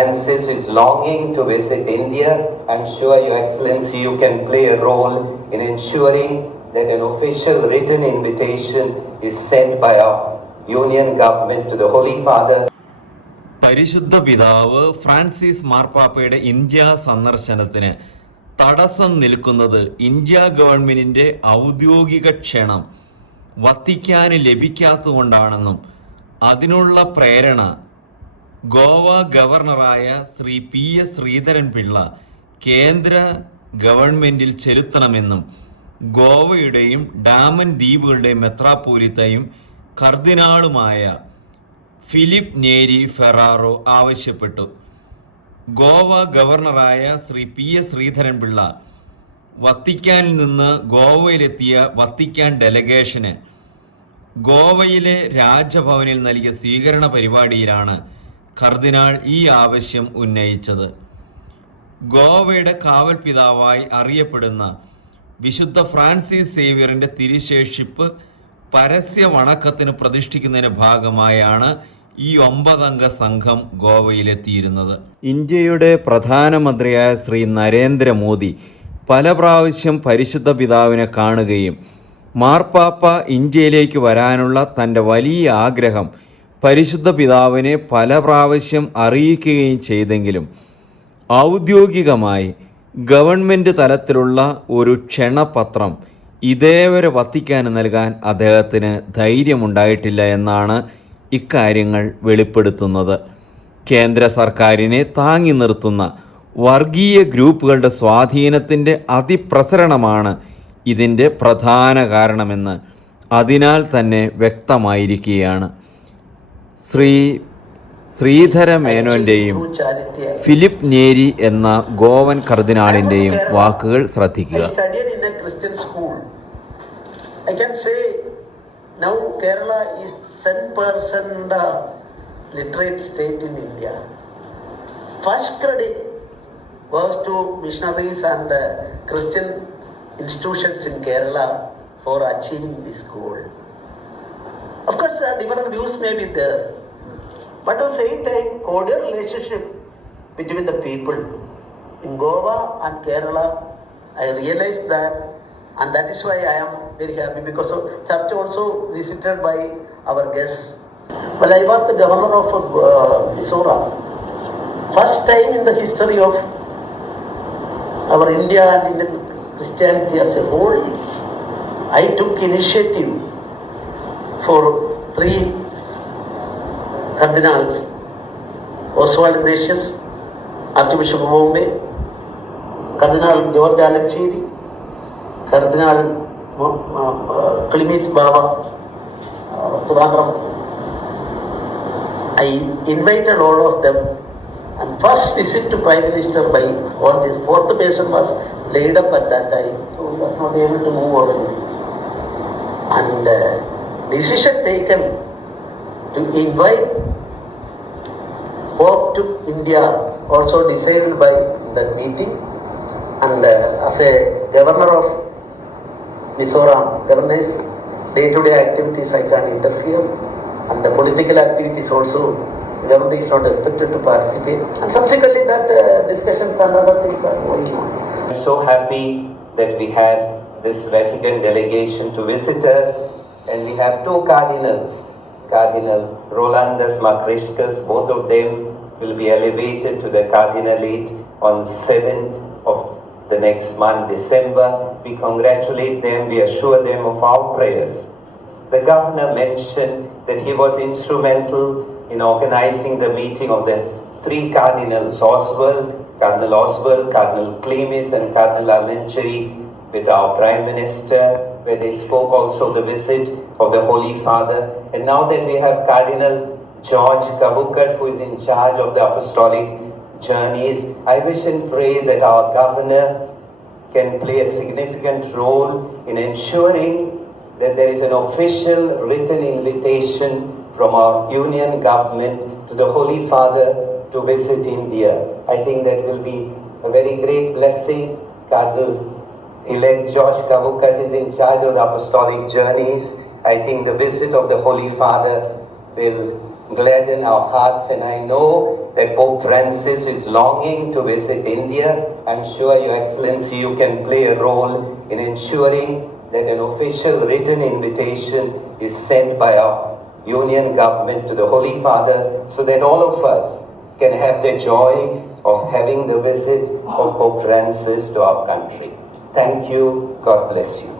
Francis is longing to visit India. I'm sure, Your Excellency, you can play a role in ensuring that an official written invitation is sent by our Union government to the Holy Father. പരിശുദ്ധ പിതാവ് ഫ്രാൻസിസ് മാർപ്പാപ്പയുടെ ഇന്ത്യ സന്ദർശനത്തിന് തടസ്സം നിൽക്കുന്നത് ഇന്ത്യ ഗവൺമെന്റിന്റെ ഔദ്യോഗിക ക്ഷണം വത്തിക്കാന് ലഭിക്കാത്തതുകൊണ്ടാണെന്നും അതിനുള്ള പ്രേരണ ഗോവ ഗവർണറായ ശ്രീ PS ശ്രീധരൻപിള്ള കേന്ദ്ര ഗവൺമെന്റിൽ ചെലുത്തണമെന്നും ഗോവയുടെയും ഡാമൻ ദ്വീപുകളുടെയും മെത്രാപ്പോലീത്തയും കർദിനാളുമായ ഫിലിപ്പ് നേരി ഫെറാറോ ആവശ്യപ്പെട്ടു. ഗോവ ഗവർണറായ ശ്രീ PS ശ്രീധരൻപിള്ള വത്തിക്കാനിൽ നിന്ന് ഗോവയിലെത്തിയ വത്തിക്കാൻ ഡെലഗേഷന് ഗോവയിലെ രാജഭവനിൽ നൽകിയ സ്വീകരണ പരിപാടിയിലാണ് കർദിനാൾ ഈ ആവശ്യം ഉന്നയിച്ചത്. ഗോവയുടെ കാവൽ പിതാവായി അറിയപ്പെടുന്ന വിശുദ്ധ ഫ്രാൻസിസ് സേവ്യറിന്റെ തിരുശേഷിപ്പ് പരസ്യ വണക്കത്തിന് പ്രതിഷ്ഠിക്കുന്നതിന്റെ ഭാഗമായാണ് ഈ 9 അംഗ സംഘം ഗോവയിലെത്തിയിരുന്നത്. ഇന്ത്യയുടെ പ്രധാനമന്ത്രിയായ ശ്രീ നരേന്ദ്രമോദി പല പ്രാവശ്യം പരിശുദ്ധ പിതാവിനെ കാണുകയും മാർപ്പാപ്പ ഇന്ത്യയിലേക്ക് വരാനുള്ള തൻ്റെ വലിയ ആഗ്രഹം പരിശുദ്ധ പിതാവിനെ പല പ്രാവശ്യം അറിയിക്കുകയും ചെയ്തെങ്കിലും ഔദ്യോഗികമായി ഗവൺമെൻറ് തലത്തിലുള്ള ഒരു ക്ഷണപത്രം ഇതേവരെ വത്തിക്കാന് നൽകാൻ അദ്ദേഹത്തിന് ധൈര്യമുണ്ടായിട്ടില്ല എന്നാണ് ഇക്കാര്യങ്ങൾ വെളിപ്പെടുത്തുന്നത്. കേന്ദ്ര സർക്കാരിനെ താങ്ങി നിർത്തുന്ന വർഗീയ ഗ്രൂപ്പുകളുടെ സ്വാധീനത്തിൻ്റെ അതിപ്രസരണമാണ് ഇതിൻ്റെ പ്രധാന കാരണമെന്ന് അതിനാൽ തന്നെ വ്യക്തമായിരിക്കുകയാണ്. ശ്രീധര മേനോന്റെയും ഫിലിപ്പ് നേരി എന്ന ഗോവൻ കർദിനാളിന്റെയും വാക്കുകൾ ശ്രദ്ധിക്കുക. I can say now Kerala is 10% literate state in India. First credit goes to missionaries and Christian institutions in Kerala for achieving this goal. Of course, different views may be there, but at the same time, cordial relationship between the people in Goa and Kerala, I realized that, and that is why I am very happy because church also visited by our guests. Well, I was the governor of Mizoram. First time in the history of our India and Indian Christianity as a whole, I took initiative for 3 cardinals: Oswald Gracious, Archbishop of Bombay, Cardinal George Alacheri, Cardinal Klimis Baba, Trivandrum. I invited all of them, and first visit to Prime Minister by all this. 4th patient was laid up at that time, so he was not able to move over. And decision taken to invite Pope to India also decided by that meeting. And as a governor of Mizoram, governor's day-to-day activities I can't interfere, and the political activities also government is not expected to participate. And subsequently that discussions and other things are going on. I'm so happy that we had this Vatican delegation to visit us, and we have 2 cardinals, Cardinal Rolandus Makrishkas. Both of them will be elevated to the cardinalate on 7th of the next month, December. We congratulate them, we assure them of our prayers. The governor mentioned that he was instrumental in organizing the meeting of the 3 cardinals, Cardinal Oswald, Cardinal Klimis and Cardinal Alacheri, with our Prime Minister, where they spoke also of the visit of the Holy Father. And now that we have Cardinal George Kavukat, who is in charge of the apostolic journeys, I wish and pray that our governor can play a significant role in ensuring that there is an official written invitation from our union government to the Holy Father to visit India. I think that will be a very great blessing. Cardinal-elect George Kavukat is in charge of the apostolic journeys. I think the visit of the Holy Father will gladden our hearts, and I know that Pope Francis is longing to visit India. I'm sure, Your Excellency, you can play a role in ensuring that an official written invitation is sent by our Union government to the Holy Father, so that all of us can have the joy of having the visit of Pope Francis to our country. Thank you. God bless you.